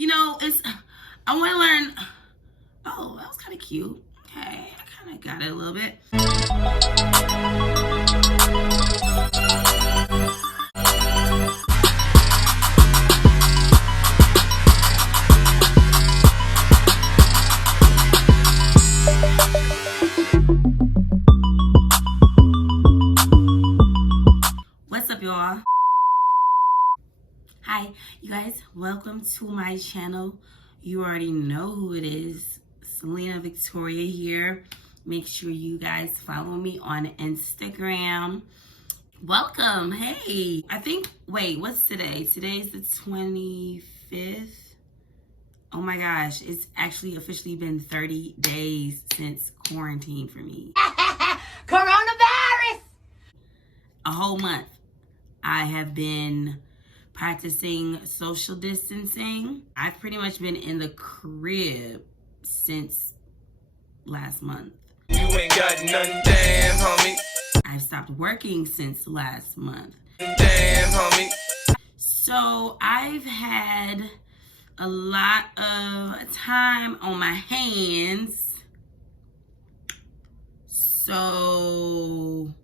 You know, I want to learn. Oh, that was kind of cute. Okay, I kind of got it a little bit. What's up, y'all? Hi, you guys. Welcome to my channel. You already know who it is. Salina Victoria here. Make sure you guys follow me on Instagram. Welcome. Hey, wait, what's today? Today's the 25th. Oh my gosh, it's actually officially been 30 days since quarantine for me. Coronavirus! A whole month. I have been practicing social distancing. I've pretty much been in the crib since last month. You ain't got none, damn, homie. I've stopped working since last month. Damn, homie. So I've had a lot of time on my hands. So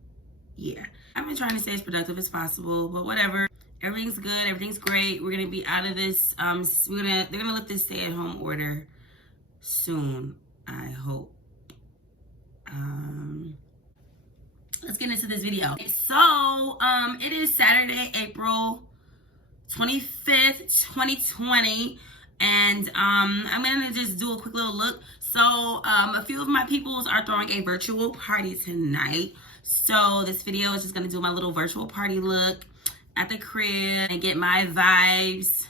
yeah, I've been trying to stay as productive as possible, but whatever. Everything's good. Everything's great. We're gonna be out of this. They're gonna lift this stay-at-home order soon, I hope. Let's get into this video. So, it is Saturday, April 25th, 2020, and I'm gonna just do a quick little look. So, a few of my peoples are throwing a virtual party tonight. So, this video is just gonna do my little virtual party look at the crib and get my vibes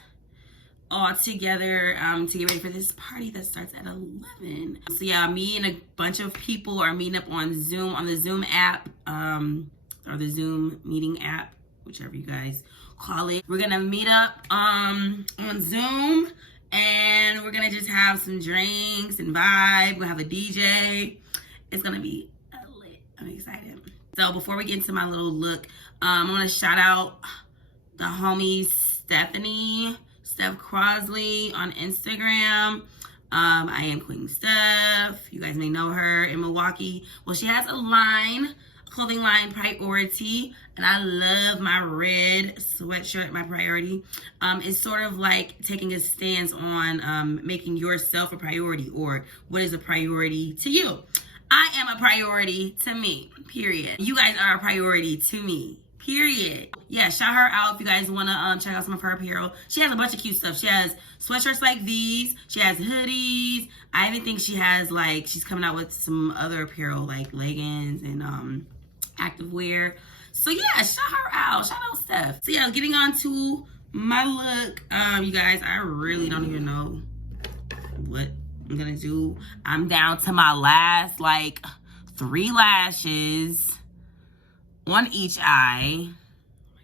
all together to get ready for this party that starts at 11. So yeah, me and a bunch of people are meeting up on Zoom, on the Zoom app, or the Zoom meeting app, whichever you guys call it. We're gonna meet up on Zoom, and we're gonna just have some drinks and vibe. We'll have a DJ. It's gonna be lit. I'm excited. So before we get into my little look, I want to shout out the homie Steph Crosley on Instagram. I am Queen Steph. You guys may know her in Milwaukee. Well, she has a clothing line, Priority, and I love my red sweatshirt, my priority. It's sort of like taking a stance on making yourself a priority, or what is a priority to you. I am a priority to me, period. You guys are a priority to me, period. Yeah, shout her out if you guys want to check out some of her apparel. She has a bunch of cute stuff. She has sweatshirts like these. She has hoodies. I even think she has, like, she's coming out with some other apparel like leggings and activewear. So yeah, shout her out. Shout out Steph. So yeah, getting on to my look. You guys, I really don't even know what I'm gonna do. I'm down to my last, like, 3 lashes on each eye. Oh my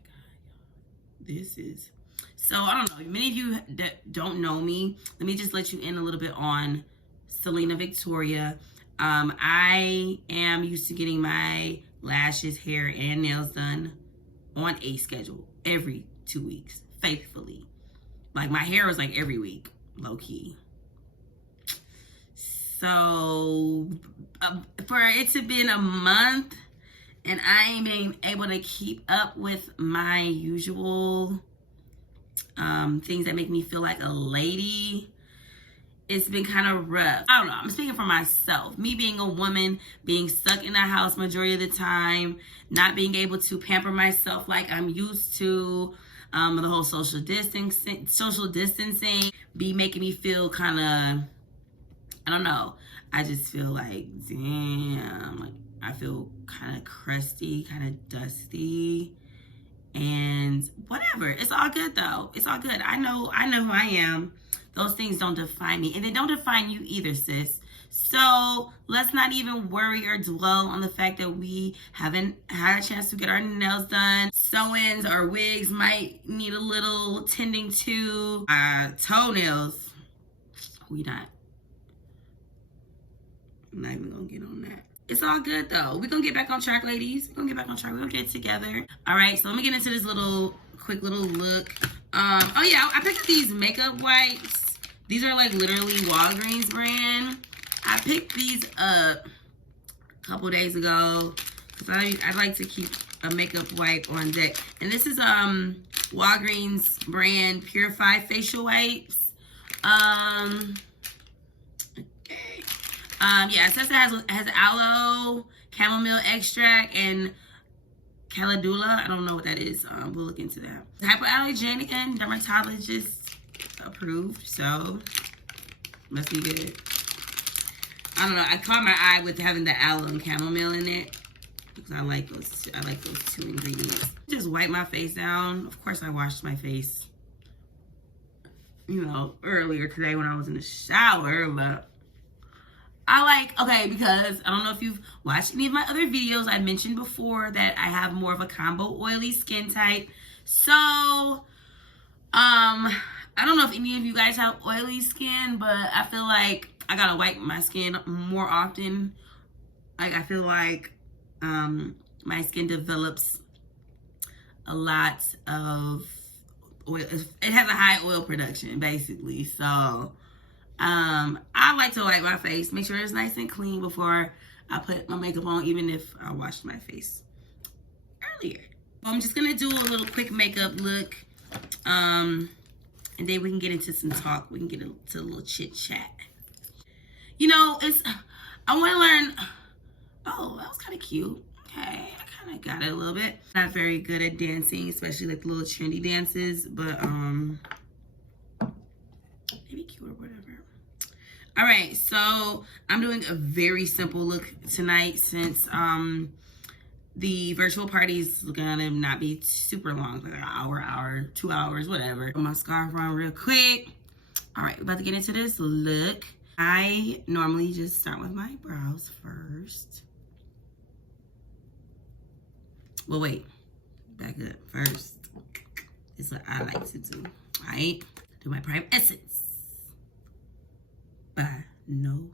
God, this is, so I don't know. Many of you that don't know me, let me just let you in a little bit on Salina Victoria. I am used to getting my lashes, hair, and nails done on a schedule every 2 weeks, faithfully. Like, my hair was like every week, low key. So for it to been a month and I ain't been able to keep up with my usual things that make me feel like a lady, it's been kind of rough. I don't know, I'm speaking for myself. Me being a woman, being stuck in the house majority of the time, not being able to pamper myself like I'm used to, the whole social distancing be making me feel kind of, I don't know. I just feel like, damn, like I feel kind of crusty, kind of dusty, and whatever. It's all good though. It's all good. I know who I am. Those things don't define me, and they don't define you either, sis. So let's not even worry or dwell on the fact that we haven't had a chance to get our nails done. Sew-ins or wigs might need a little tending to. Toenails, I'm not even gonna get on that. It's all good though. We're gonna get back on track, ladies. We're gonna get back on track. We're gonna get it together. All right, so let me get into this quick little look. Oh yeah, I picked up these makeup wipes. These are like literally Walgreens brand. I picked these up a couple days ago because I like to keep a makeup wipe on deck. And this is Walgreens brand Purify facial wipes. Yeah, it says it has aloe, chamomile extract, and calendula. I don't know what that is. We'll look into that. Hypoallergenic and dermatologist approved, so must be good. I don't know. I caught my eye with having the aloe and chamomile in it because I like those. I like those two ingredients. Just wipe my face down. Of course, I washed my face, you know, earlier today when I was in the shower, but I like, okay, because I don't know if you've watched any of my other videos. I mentioned before that I have more of a combo oily skin type. So, I don't know if any of you guys have oily skin, but I feel like I gotta wipe my skin more often. Like, I feel like my skin develops a lot of oil. It has a high oil production, basically. So, I like to wipe my face, make sure it's nice and clean before I put my makeup on, even if I washed my face earlier. I'm just gonna do a little quick makeup look, and then we can get into some talk. We can get into a little chit chat. You know, I want to learn. Oh, that was kind of cute. Okay, I kind of got it a little bit. Not very good at dancing, especially like the little trendy dances, but maybe cute or whatever. All right, so I'm doing a very simple look tonight since the virtual party's gonna not be super long, like an hour, 2 hours, whatever. Put my scarf on real quick. All right, we're about to get into this look. I normally just start with my brows first. Well, wait, back up first. This is what I like to do, all right? Do my Prime Essence. No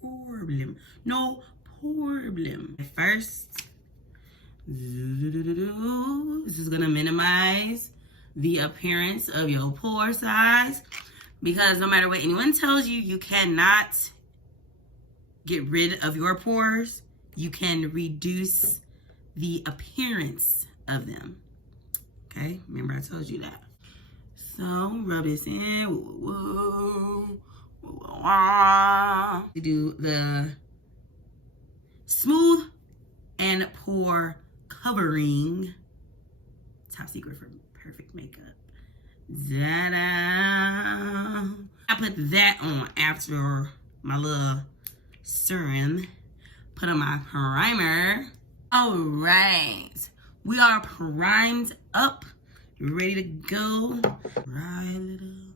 problem. No problem. First, this is gonna minimize the appearance of your pore size because no matter what anyone tells you, you cannot get rid of your pores. You can reduce the appearance of them. Okay, remember I told you that. So rub this in. Whoa. We do the smooth and pore covering. Top secret for perfect makeup. Ta-da! I put that on after my little serum. Put on my primer. All right, we are primed up, ready to go. Right, little.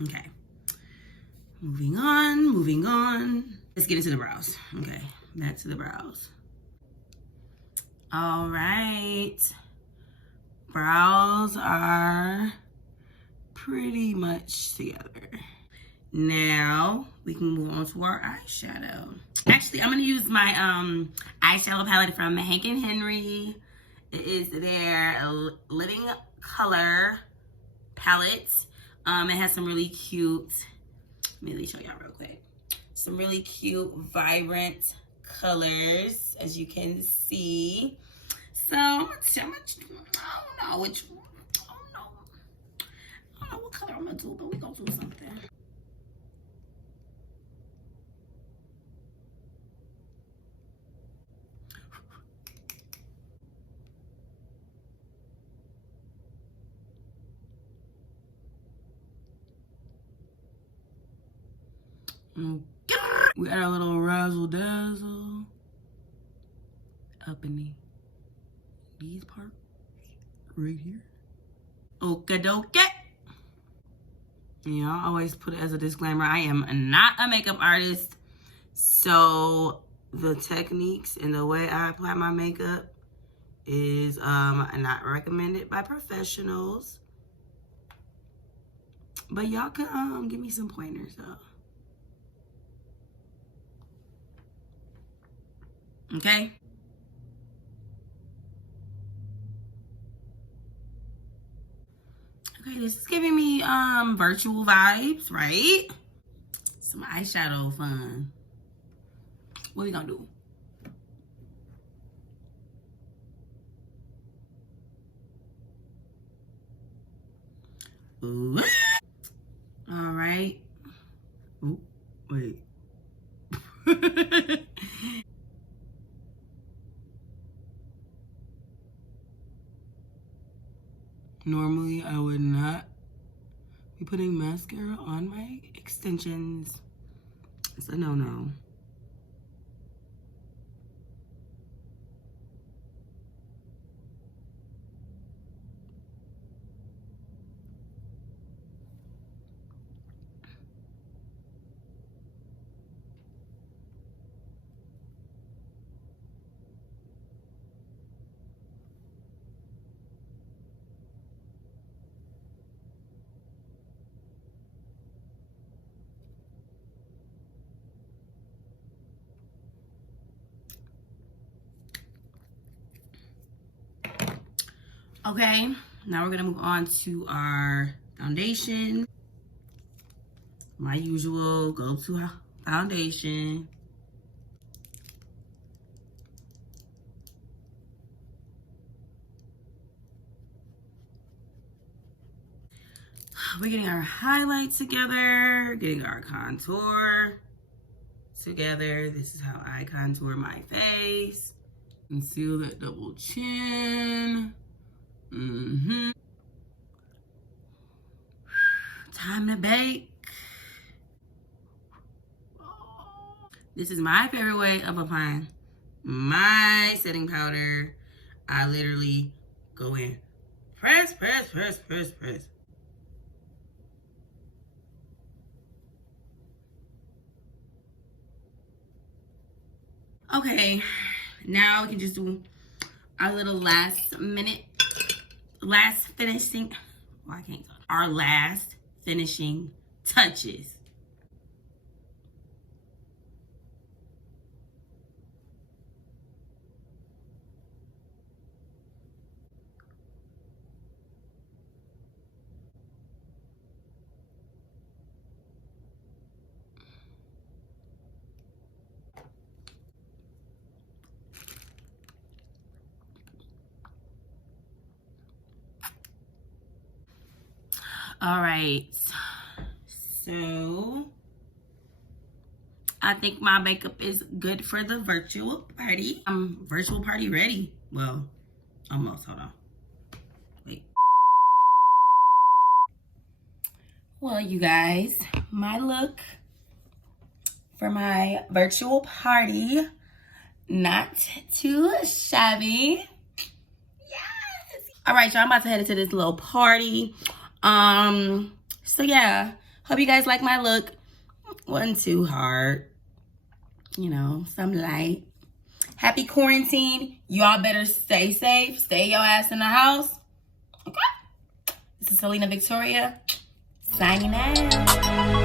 Okay, moving on. Let's get into the brows. Okay, back to the brows. All right, brows are pretty much together. Now we can move on to our eyeshadow. Actually, I'm gonna use my eyeshadow palette from Hank & Henry. It is their Living Color palette. It has some really cute, let me show y'all real quick. Some really cute, vibrant colors, as you can see. So, I don't know what color I'm gonna do, but we're gonna do something. We add a little razzle dazzle up in these parts right here. Okie-dokie. Yeah, I always put it as a disclaimer. I am not a makeup artist, so the techniques and the way I apply my makeup is not recommended by professionals. But y'all can give me some pointers though. Okay. Okay, this is giving me virtual vibes, right? Some eyeshadow fun. What we gonna do? Ooh. All right. Ooh, wait. Normally, I would not be putting mascara on my extensions. It's a no-no. Okay, now we're gonna move on to our foundation. My usual go-to foundation. We're getting our highlights together, getting our contour together. This is how I contour my face. Conceal that double chin. Time to bake. This is my favorite way of applying my setting powder. I literally go in, press, press, press, press, press. Okay, now we can just do our little last finishing, well, I can't talk. Our last finishing touches. All right, so I think my makeup is good for the virtual party. I'm virtual party ready. Well, almost, hold on. Wait. Well, you guys, my look for my virtual party, not too shabby. Yes. All right, y'all, I'm about to head into this little party. So yeah, hope you guys like my look. Wasn't too hard, you know, some light. Happy quarantine. Y'all better stay safe. Stay your ass in the house. Okay? This is Salina Victoria signing out.